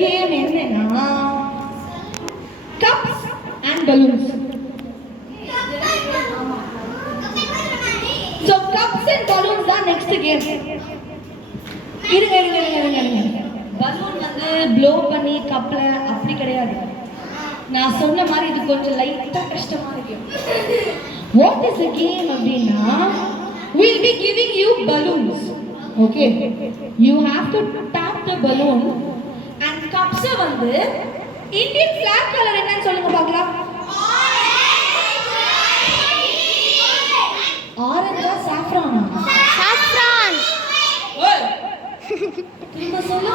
Game என்னன்னா cups and balloons. So cups and balloons தான் next game. இருங்க balloon வந்து ப்ளோ பண்ணி கப்ல அப்படி கிடையாது. நான் சொன்ன மாதிரி இது கொஞ்சம் லைட்டா கஷ்டமா இருக்கு. What is the game அப்படின்னா we'll be giving you balloons. Okay, you have to tap the balloon and cups வந்து Indian flag color என்னன்னு சொல்லுங்க பார்க்கலாம். ஆரஞ்சா சாஃப்ரானா? சாஃப்ரான். ஓய் திரும்ப சொல்லு.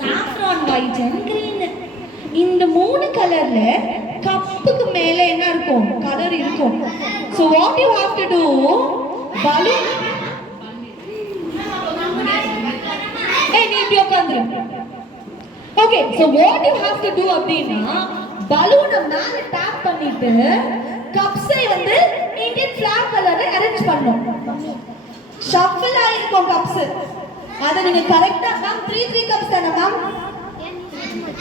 Saffron, white and green. இந்த மூணு கலர்ல கப்புக்கு மேல என்ன இருக்கும்? கலர் இருக்கும். So what you have to do, balloon. Hey, நீ இப்படி உட்கார்ந்துரு. Okay, so what you have to do அப்படினா பலூனை மேல டேப் பண்ணிட்டு கப்ஸை வந்து இந்தியன் ஃபிளாக் கலர்ல அரேஞ்ச் பண்ணனும். ஷஃபிள் ஆயிருக்கும் கப்ஸ். அத நீங்க கரெக்ட்டா மேம் 3 கப்ஸ் தான மேம்?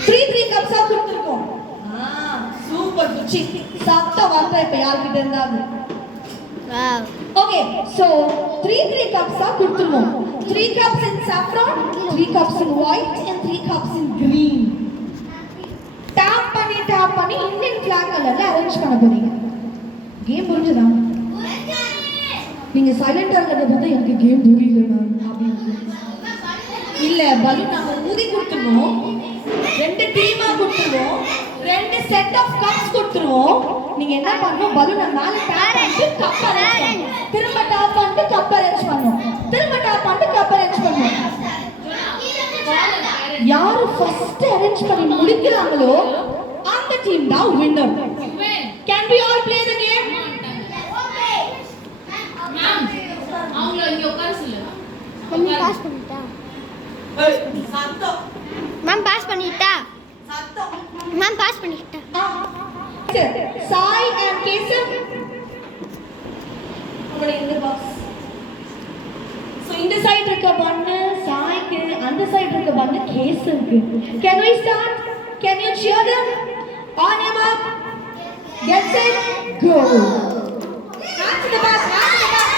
3 கப்ஸா கொடுத்திருக்கோம். சூப்பர் குச்சி. சத்தம் வந்தா இப்ப யார்கிட்ட இருந்தாது? வாவ். Okay, so 3 கப்ஸா கொடுத்துருவோம். 3 cups in saffron, 3 cups in white and 3 cups in green. Tape பண்ணி இந்தியன் ஃபிளாக் கலர்ல அரேஞ்ச் பண்ண போறீங்க. கேம் புரிஞ்சுதா? நீங்க சைலண்டா இருக்கிறத பார்த்தா எனக்கு கேம் புரியல மேம் அப்படின்னு. இல்ல பலூன் நாம ஊதி கொடுத்துருவோம். 2 டீமா கொடுத்துருவோம். 2 செட் ஆஃப் கப்ஸ் கொடுத்துருவோம். நீங்க என்ன பண்ணணும்? பலூனை மேல டேப் பண்ணிட்டு கப் அரேஞ்ச் பண்ணணும். திரும்ப டேப் பண்ணிட்டு கப் அரேஞ்ச் பண்ணணும். திரும்ப டேப் பண்ணிட்டு கப் அரேஞ்ச் பண்ணணும். யாரு ஃபர்ஸ்ட் அரேஞ்ச் பண்ணி முடிக்கிறாங்களோ அந்த டீம் தான் winner. Can we all play the game? Okay. Ma'am அவங்க இங்க உட்கார சொல்லு. மம்மி பாஸ் பண்ணிட்டா. ஏய் சத்தம். மேம் பாஸ் பண்ணிட்டா. சத்தம். மேம் பாஸ் பண்ணிட்டா. சாய் and கேசவ் அவளை இந்த பாக்ஸ். சோ இந்த சைடு இருக்க பண்ணு சாய்க்கு, அந்த சைடு இருக்க பண்ணு கேசவ்க்கு. Can we start? Can you cheer them? On your mark. Get set. Go. Hands to the back. Hands to the back.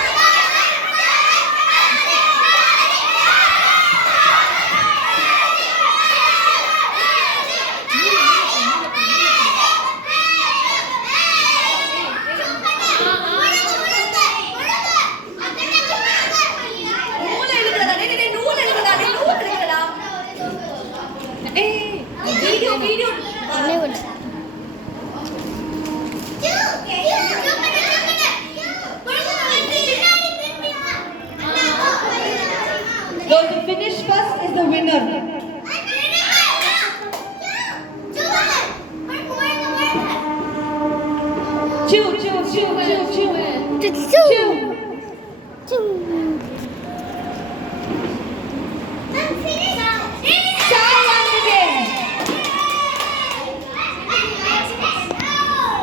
Video. Those who finish first is the winner. Chew. Chew.